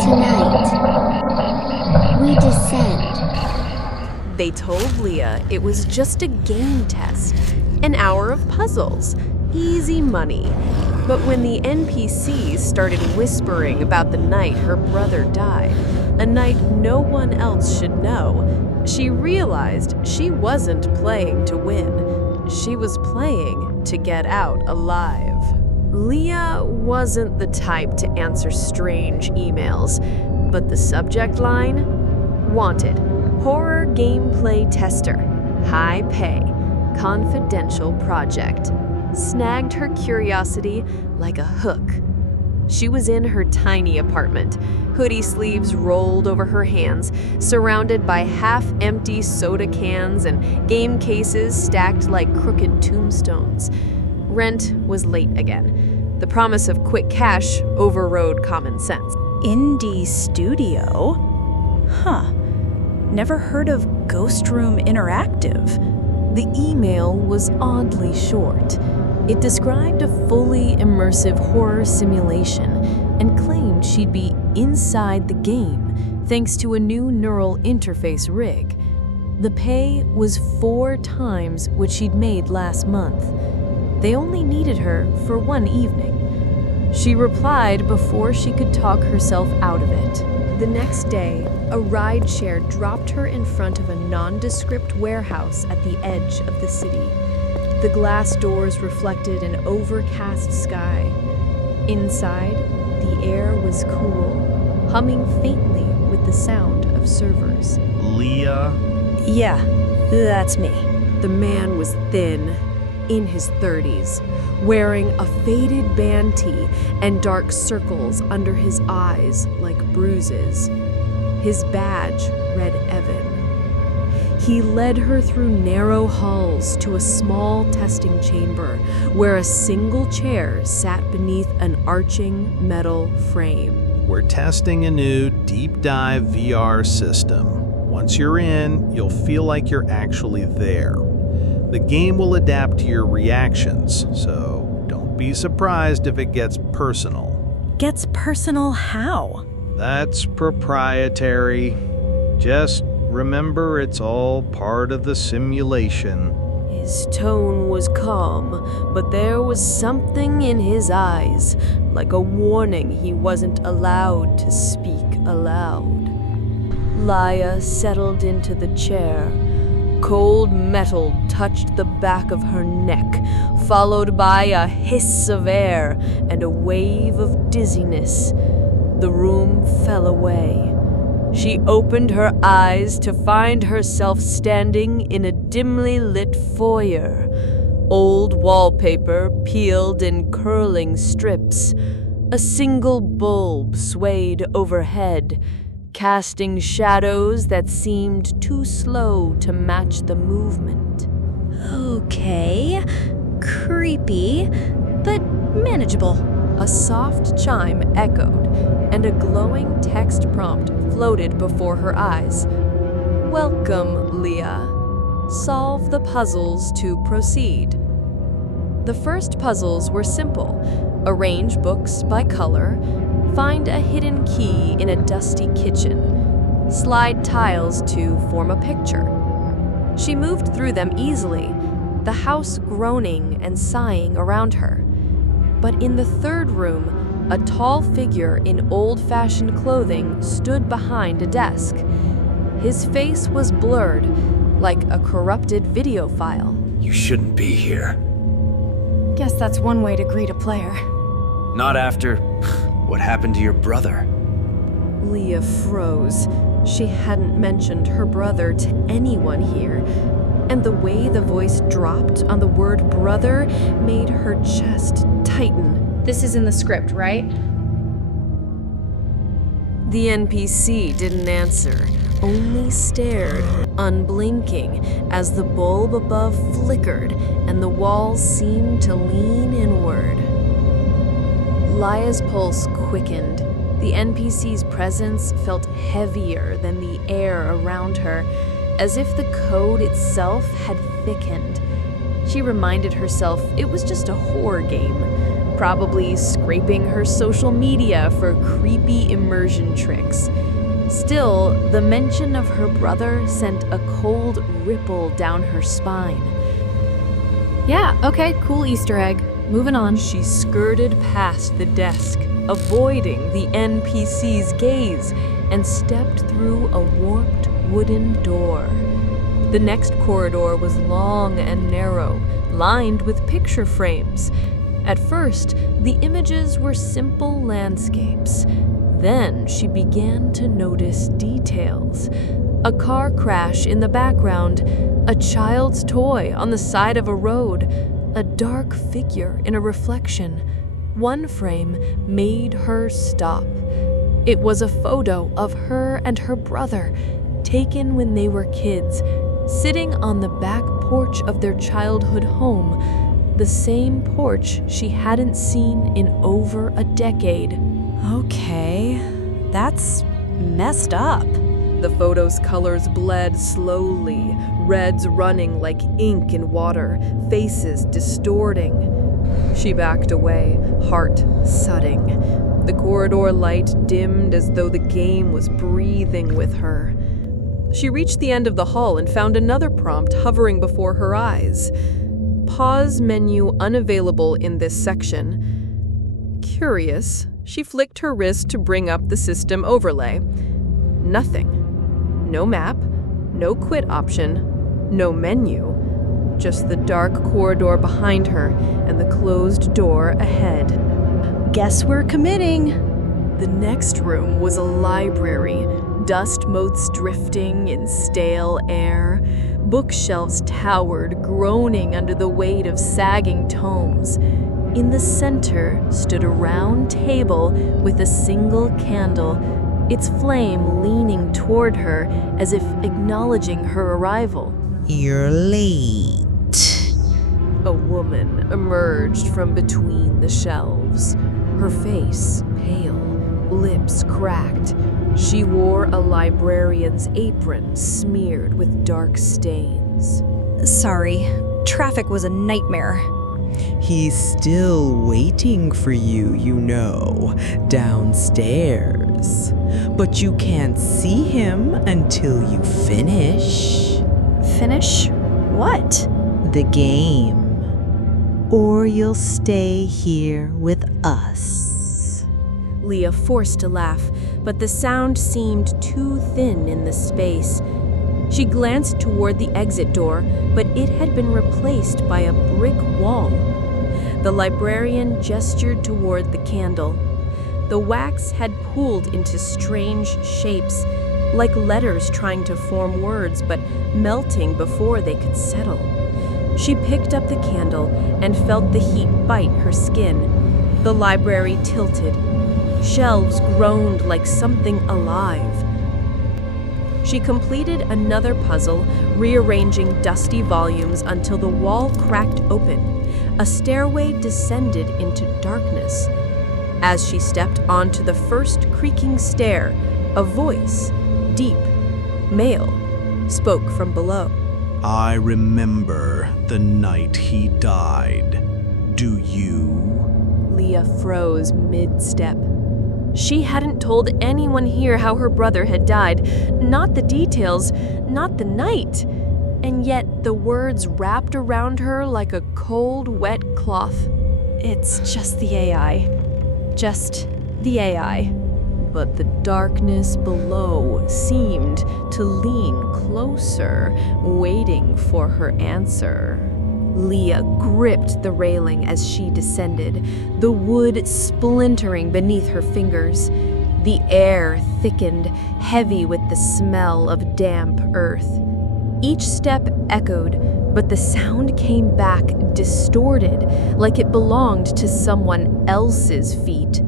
Tonight, we descend. They told Liah it was just a game test, an hour of puzzles, easy money. But when the NPCs started whispering about the night her brother died, a night no one else should know, she realized she wasn't playing to win. She was playing to get out alive. Liah wasn't the type to answer strange emails, but the subject line? Wanted. Horror gameplay tester. High pay. Confidential project. Snagged her curiosity like a hook. She was in her tiny apartment, hoodie sleeves rolled over her hands, surrounded by half-empty soda cans and game cases stacked like crooked tombstones. Rent was late again. The promise of quick cash overrode common sense. Indie studio? Huh. Never heard of Ghost Room Interactive. The email was oddly short. It described a fully immersive horror simulation and claimed she'd be inside the game thanks to a new neural interface rig. The pay was 4 times what she'd made last month. They only needed her for one evening. She replied before she could talk herself out of it. The next day, a rideshare dropped her in front of a nondescript warehouse at the edge of the city. The glass doors reflected an overcast sky. Inside, the air was cool, humming faintly with the sound of servers. Liah? Yeah, that's me. The man was thin, in his 30s, wearing a faded band tee and dark circles under his eyes like bruises. His badge read Evan. He led her through narrow halls to a small testing chamber where a single chair sat beneath an arching metal frame. We're testing a new deep dive VR system. Once you're in, you'll feel like you're actually there. The game will adapt to your reactions, so don't be surprised if it gets personal. Gets personal how? That's proprietary. Just remember it's all part of the simulation. His tone was calm, but there was something in his eyes, like a warning he wasn't allowed to speak aloud. Liah settled into the chair. Cold metal touched the back of her neck, followed by a hiss of air and a wave of dizziness. The room fell away. She opened her eyes to find herself standing in a dimly lit foyer. Old wallpaper peeled in curling strips. A single bulb swayed overhead, casting shadows that seemed too slow to match the movement. Okay, creepy, but manageable. A soft chime echoed, and a glowing text prompt floated before her eyes. Welcome, Liah. Solve the puzzles to proceed. The first puzzles were simple. Arrange books by color, find a hidden key in a dusty kitchen, slide tiles to form a picture. She moved through them easily, the house groaning and sighing around her. But in the third room, a tall figure in old-fashioned clothing stood behind a desk. His face was blurred, like a corrupted video file. You shouldn't be here. Guess that's one way to greet a player. Not after what happened to your brother. Liah froze. She hadn't mentioned her brother to anyone here, and the way the voice dropped on the word brother made her chest tighten. This is in the script, right? The NPC didn't answer, only stared, unblinking, as the bulb above flickered and the walls seemed to lean inward. Liah's pulse quickened. The NPC's presence felt heavier than the air around her, as if the code itself had thickened. She reminded herself it was just a horror game. probably scraping her social media for creepy immersion tricks. Still, the mention of her brother sent a cold ripple down her spine. Yeah, okay, cool Easter egg. Moving on. She skirted past the desk, avoiding the NPC's gaze, and stepped through a warped wooden door. The next corridor was long and narrow, lined with picture frames. At first, the images were simple landscapes. Then she began to notice details. A car crash in the background, a child's toy on the side of a road, a dark figure in a reflection. One frame made her stop. It was a photo of her and her brother, taken when they were kids, sitting on the back porch of their childhood home, the same porch she hadn't seen in over a decade. Okay, that's messed up. The photo's colors bled slowly, reds running like ink in water, faces distorting. She backed away, heart thudding. The corridor light dimmed as though the game was breathing with her. She reached the end of the hall and found another prompt hovering before her eyes. Pause menu unavailable in this section. Curious, she flicked her wrist to bring up the system overlay. Nothing. No map, no quit option, no menu. Just the dark corridor behind her and the closed door ahead. Guess we're committing. The next room was a library, dust motes drifting in stale air. Bookshelves towered, groaning under the weight of sagging tomes. In the center stood a round table with a single candle, its flame leaning toward her as if acknowledging her arrival. You're late. A woman emerged from between the shelves, her face pale, lips cracked. She wore a librarian's apron smeared with dark stains. Sorry, traffic was a nightmare. He's still waiting for you, you know, downstairs. But you can't see him until you finish. Finish? What? The game. Or you'll stay here with us. Liah forced a laugh, but the sound seemed too thin in the space. She glanced toward the exit door, but it had been replaced by a brick wall. The librarian gestured toward the candle. The wax had pooled into strange shapes, like letters trying to form words but melting before they could settle. She picked up the candle and felt the heat bite her skin. The library tilted. Shelves groaned like something alive. She completed another puzzle, rearranging dusty volumes until the wall cracked open. A stairway descended into darkness. As she stepped onto the first creaking stair, a voice, deep, male, spoke from below. I remember the night he died. Do you? Liah froze mid-step. She hadn't told anyone here how her brother had died, not the details, not the night. And yet the words wrapped around her like a cold, wet cloth. It's just the AI. Just the AI. But the darkness below seemed to lean closer, waiting for her answer. Liah gripped the railing as she descended, the wood splintering beneath her fingers. The air thickened, heavy with the smell of damp earth. Each step echoed, but the sound came back distorted, like it belonged to someone else's feet.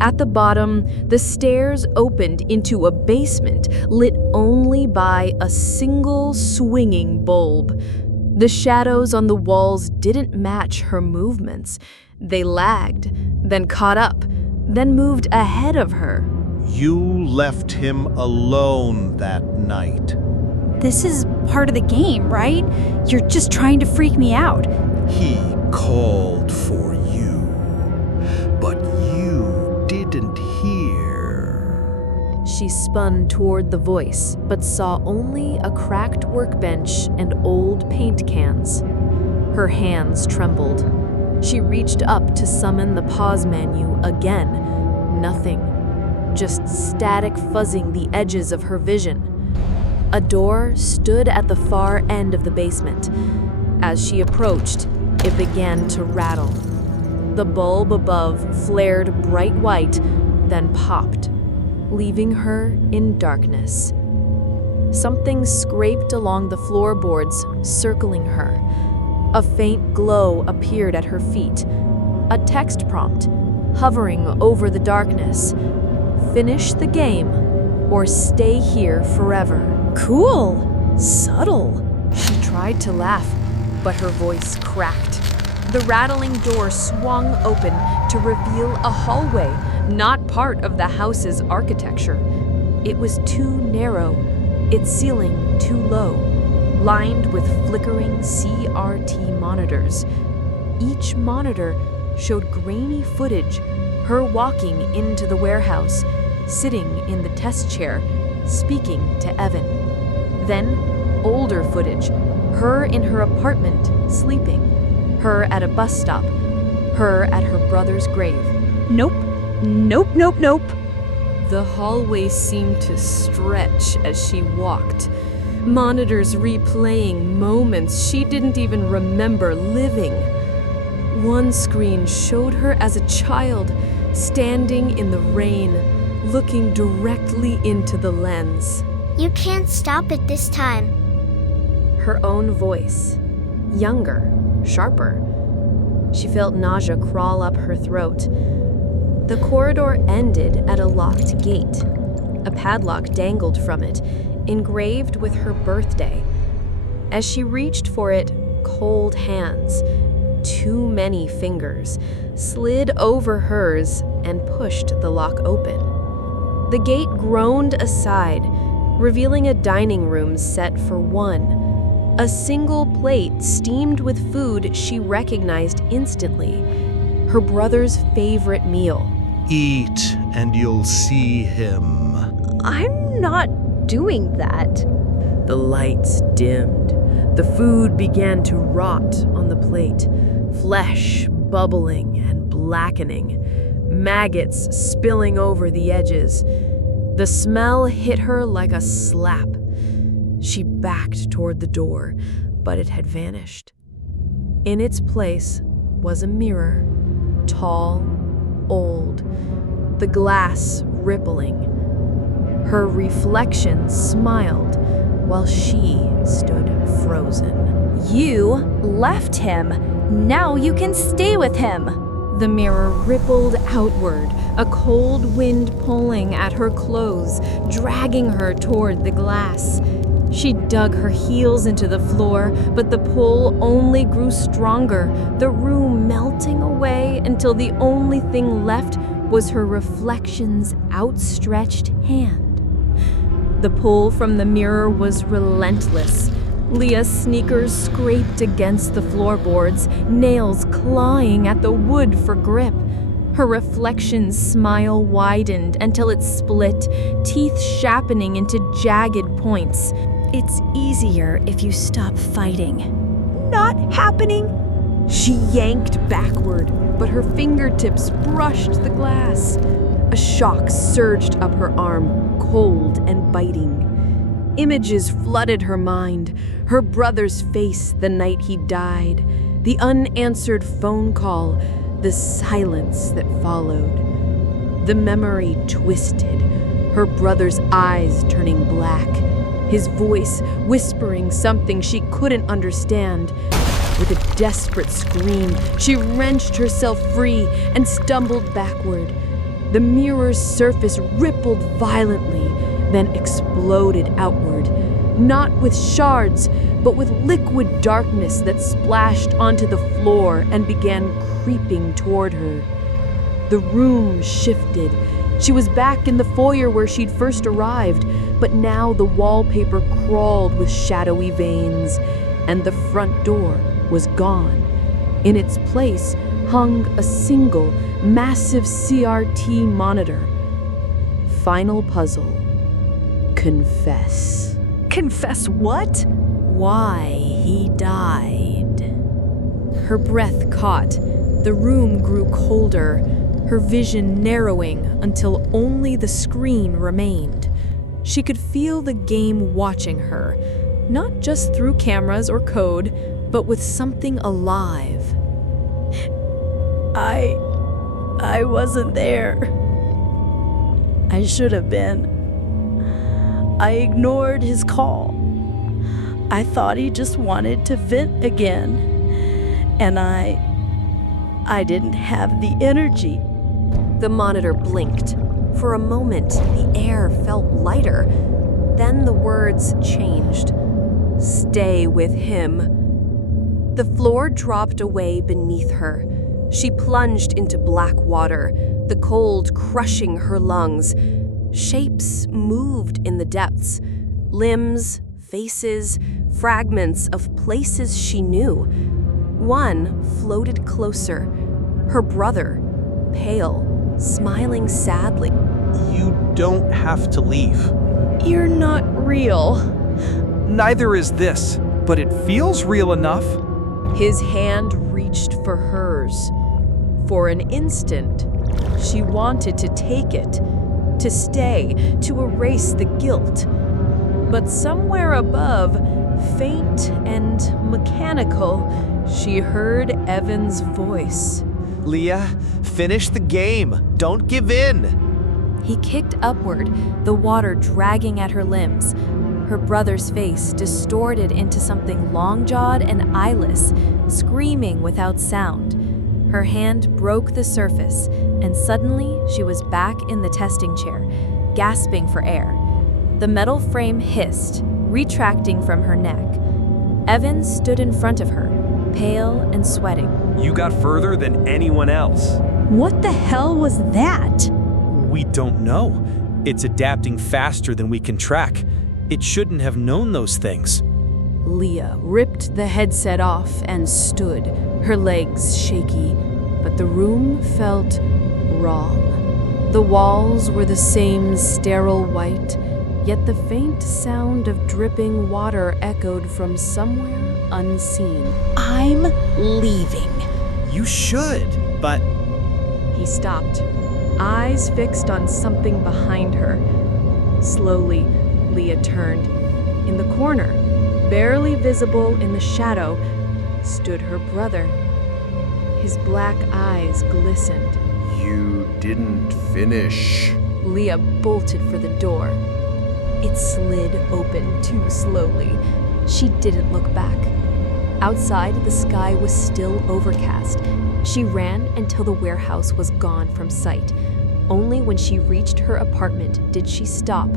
At the bottom, the stairs opened into a basement lit only by a single swinging bulb. The shadows on the walls didn't match her movements. They lagged, then caught up, then moved ahead of her. You left him alone that night. This is part of the game, right? You're just trying to freak me out. He called for you. didn't hear. She spun toward the voice, but saw only a cracked workbench and old paint cans. Her hands trembled. She reached up to summon the pause menu again. Nothing. Just static fuzzing the edges of her vision. A door stood at the far end of the basement. As she approached, it began to rattle. The bulb above flared bright white, then popped, leaving her in darkness. Something scraped along the floorboards, circling her. A faint glow appeared at her feet. A text prompt, hovering over the darkness. Finish the game, or stay here forever. Cool! Subtle. She tried to laugh, but her voice cracked. The rattling door swung open to reveal a hallway, not part of the house's architecture. It was too narrow, its ceiling too low, lined with flickering CRT monitors. Each monitor showed grainy footage, her walking into the warehouse, sitting in the test chair, speaking to Evan. Then, older footage, her in her apartment, sleeping, her at a bus stop, her at her brother's grave. Nope. Nope, nope, nope. The hallway seemed to stretch as she walked, monitors replaying moments she didn't even remember living. One screen showed her as a child, standing in the rain, looking directly into the lens. You can't stop it this time. Her own voice, younger, sharper. She felt nausea crawl up her throat. The corridor ended at a locked gate. A padlock dangled from it, engraved with her birthday. As she reached for it, cold hands, too many fingers, slid over hers and pushed the lock open. The gate groaned aside, revealing a dining room set for one. A single plate steamed with food she recognized instantly. Her brother's favorite meal. Eat, and you'll see him. I'm not doing that. The lights dimmed. The food began to rot on the plate, flesh bubbling and blackening, maggots spilling over the edges. The smell hit her like a slap. She backed toward the door, but it had vanished. In its place was a mirror, tall, old, the glass rippling. Her reflection smiled while she stood frozen. You left him. Now you can stay with him. The mirror rippled outward, a cold wind pulling at her clothes, dragging her toward the glass. She dug her heels into the floor, but the pull only grew stronger, the room melting away until the only thing left was her reflection's outstretched hand. The pull from the mirror was relentless. Liah's sneakers scraped against the floorboards, nails clawing at the wood for grip. Her reflection's smile widened until it split, teeth sharpening into jagged points. It's easier if you stop fighting. Not happening. She yanked backward, but her fingertips brushed the glass. A shock surged up her arm, cold and biting. Images flooded her mind, her brother's face the night he died, the unanswered phone call, the silence that followed. The memory twisted, her brother's eyes turning black, his voice whispering something she couldn't understand. With a desperate scream, she wrenched herself free and stumbled backward. The mirror's surface rippled violently, then exploded outward, not with shards, but with liquid darkness that splashed onto the floor and began creeping toward her. The room shifted. She was back in the foyer where she'd first arrived, but now the wallpaper crawled with shadowy veins, and the front door was gone. In its place hung a single, massive CRT monitor. Final puzzle. Confess. Confess what? Why he died. Her breath caught. The room grew colder, her vision narrowing until only the screen remained. She could feel the game watching her, not just through cameras or code, but with something alive. I wasn't there. I should have been. I ignored his call. I thought he just wanted to vent again. And I didn't have the energy. The monitor blinked. For a moment, the air felt lighter. Then the words changed. Stay with him. The floor dropped away beneath her. She plunged into black water, the cold crushing her lungs. Shapes moved in the depths. Limbs, faces, fragments of places she knew. One floated closer. Her brother, pale, smiling sadly. You don't have to leave. You're not real. Neither is this, but it feels real enough. His hand reached for hers. For an instant, she wanted to take it, to stay, to erase the guilt. But somewhere above, faint and mechanical, she heard Evan's voice. Liah, finish the game. Don't give in. He kicked upward, the water dragging at her limbs. Her brother's face distorted into something long-jawed and eyeless, screaming without sound. Her hand broke the surface, and suddenly she was back in the testing chair, gasping for air. The metal frame hissed, retracting from her neck. Evan stood in front of her, pale and sweating. You got further than anyone else. What the hell was that? We don't know. It's adapting faster than we can track. It shouldn't have known those things. Liah ripped the headset off and stood, her legs shaky, but the room felt wrong. The walls were the same sterile white, yet the faint sound of dripping water echoed from somewhere unseen. I'm leaving. You should, but He stopped, eyes fixed on something behind her. Slowly, Liah turned. In the corner, barely visible in the shadow, stood her brother. His black eyes glistened. You didn't finish. Liah bolted for the door. It slid open too slowly. She didn't look back. Outside, the sky was still overcast. She ran until the warehouse was gone from sight. Only when she reached her apartment did she stop,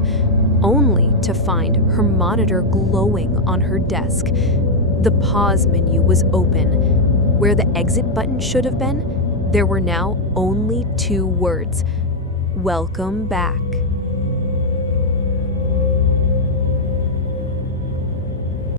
only to find her monitor glowing on her desk. The pause menu was open. Where the exit button should have been, there were now only 2 words. Welcome back.